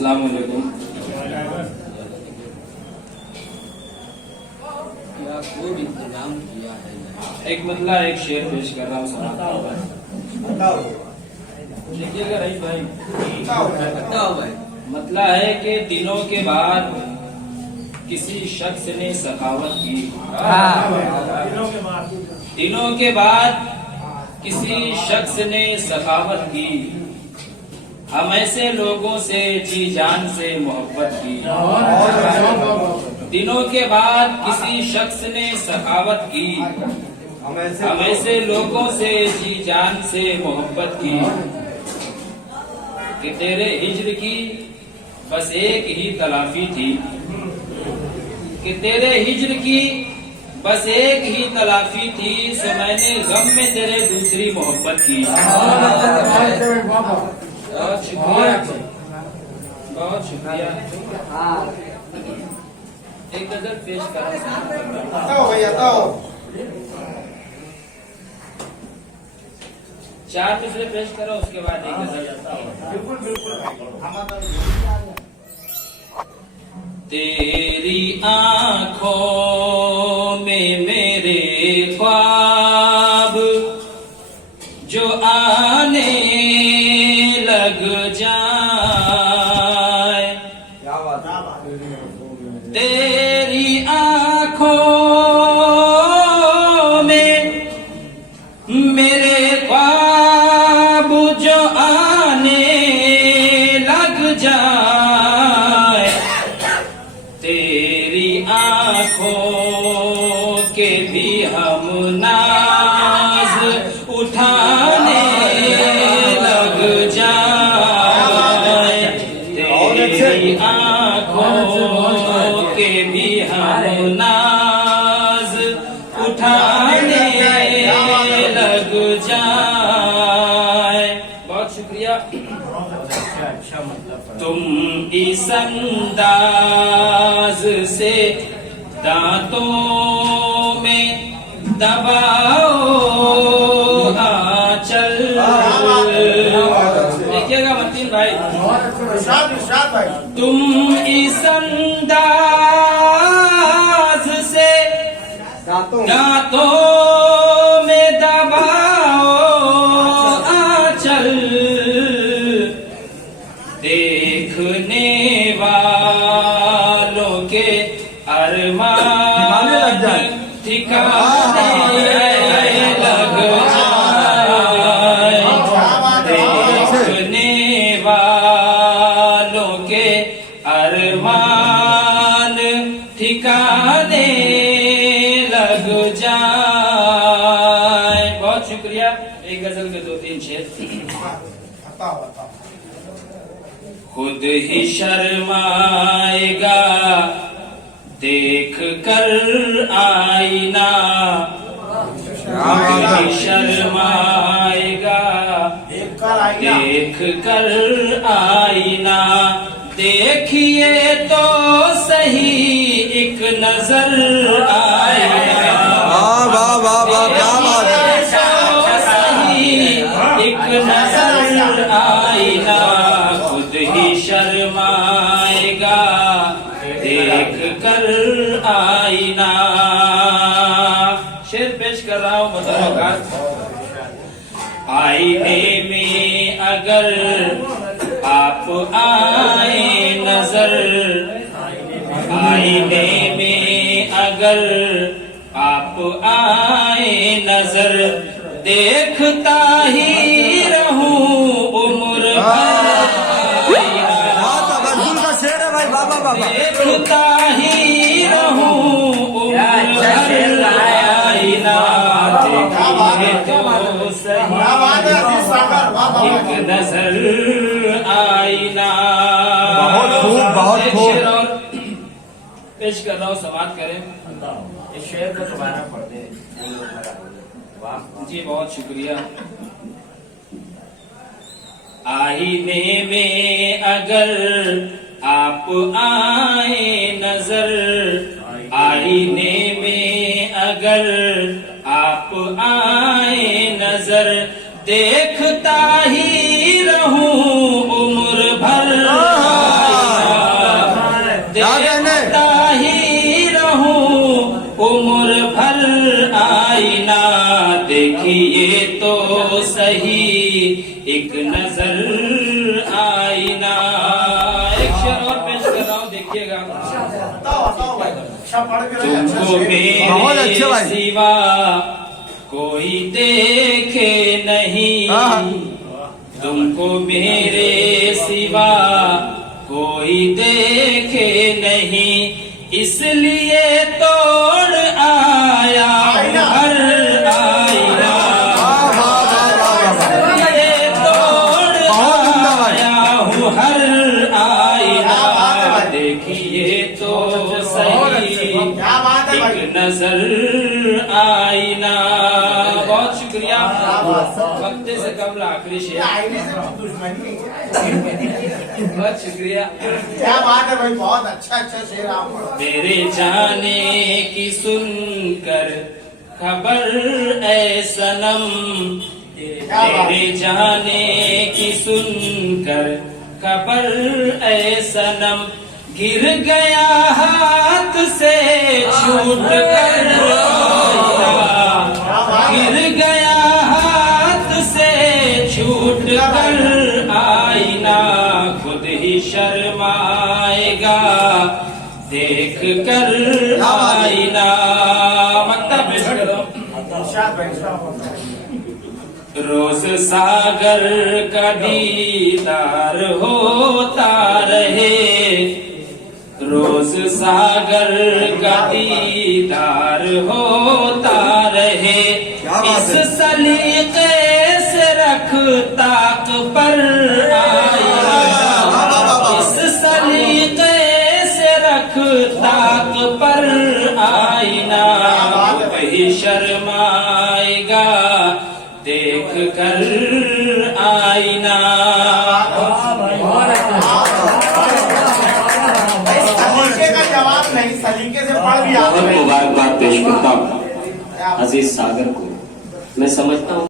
अस्सलाम वालेकुम। क्या खूब इंतजाम किया है। एक मतला एक शेर पेश कर रहा हूँ, देखिएगा रईस भाई। बताओ भाई। मतला है कि दिनों के बाद किसी शख्स ने सखावत की। दिनों के बाद किसी शख्स ने सखावत की, हम ऐसे लोगों से जी जान से मोहब्बत की। दिनों के बाद किसी शख्स ने सखावत की, हम ऐसे लोगों से जी जान से मोहब्बत की कि तेरे हिज्र की बस एक ही तलाफी थी, कि तेरे हिज्र की बस एक ही तलाफी थी, सो मैंने गम में तेरे दूसरी मोहब्बत की। बहुत शुक्रिया, बहुत शुक्रिया। एक गजल पेश करो। चार मिसरे पेश करो, उसके बाद एक गजल। तेरी आंखों में मेरे ख्वाब जो आने लग जाए, तेरी आंखों में मेरे ख्वाब जो आने लग जाए, तेरी आंखों के भी हम नाज उठाने लग जाए, तेरी आंखों के भी हम नाज उठाने लग जाए। बहुत शुक्रिया। तुम इस अंदाज से दांतों में दबाओ आंचल। देखिएगा मतीन भाई, तुम इस अंदाज से दांतों में दबाओ आंचल, देखने वालों के अरमान ठिकाने लग जाए, देखने वालों के अरमान ठिकाने लग जाए। बहुत शुक्रिया। एक गजल के दो तीन शेर। खुद ही शर्माएगा देख कर आईना, खुद ही शर्माएगा देख कर आईना, देखिए तो सही एक नजर आईना, एक नजर आईना, खुद ही शर्माएगा देख कर आईना। शेर पेश कर रहा हूँ, बताओ। आईने में अगर आप आए नजर, आईने में अगर आप आए नजर, देखता ही रहूं उम्र भर, देखता ही रहूं उम्र भर आईना, देखिए तो सही एक नजर आईना। बहुत खूब। पेश कर रहा हूँ, समाप्त करें। इस शेर को दोबारा पढ़ दे। जी बहुत शुक्रिया। आईने में अगर आप आए नजर, आईने में अगर आप आए नजर, देखता ही रहूं उम्र भर। नजर आईना। एक शेर और पेश कर रहा हूँ, देखिएगा। बताओ भाई, अच्छा पढ़ के रहे, अच्छा तुमको शेर। बहुत अच्छे मेरे भाई। सिवा कोई देखे नहीं, तुमको मेरे सिवा कोई देखे नहीं, इसलिए तोड़ आया हूँ हर आईना। इसलिए तोड़ आया हूँ हर आईना। देखिए तो सही क्या बात है भाई? एक नजर आईना। बहुत शुक्रिया। वक्त से कबल आखिरी ये शेर। आईने से दुश्मनी है। बहुत शुक्रिया। क्या बात है भाई, बहुत अच्छा शेर आप पढ़ो। मेरे जाने की सुनकर खबर ऐ सनम, मेरे जाने की सुनकर खबर ऐ सनम, गिर गया हाथ से छूट कर आईना। गिर गया हाथ से छूट कर आईना, खुद ही शर्माएगा देख कर आईना। मक्ता पेश करो। इरशाद भाई, इरशाद। रोज सागर का दीदार होता रहे, रोज सागर का दीदार होता रहे, इस सलीके से रख ताक पर आईना। इस सलीके से रख ताक पर आईना, वही शर्माएगा देख कर आईना। सलीके का जवाब नहीं, सलीके से पढ़ लिया। बहुत मुबारकबाद पेश करता हूँ अजीज सागर को। मैं समझता हूँ